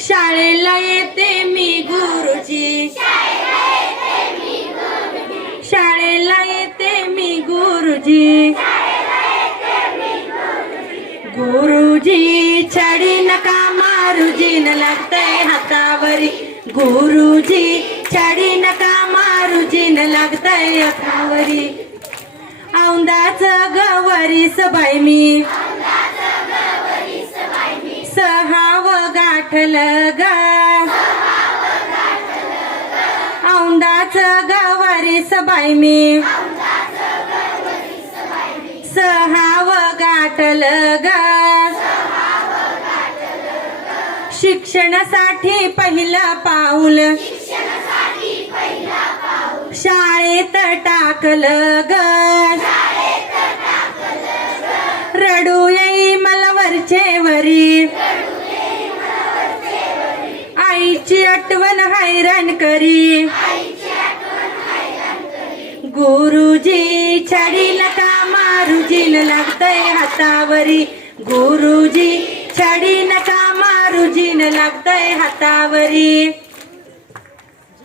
शाळेला येते मी गुरुजी, शाळेला येते मी गुरुजी, गुरुजी छडी नका मारुजी न लागतंय हातावरी, गुरुजी छडी नका मारुजी न लागतंय हातावरी. औंदाच गवरी सबाई मी, सहावं गाठलं ग, औंदाच गवरी सबाई मी, सहावं गाठलं ग. शिक्षणासाठी पहिलं पाऊल शाळेत टाकलं ग, रडू येई मला वरचे वरी, आईची आठवण हैराण करी, गुरुजी छडी नका मारुजी न लागतंय हातावरी, गुरुजी छडी नका मारुजी न लागतंय हातावरी.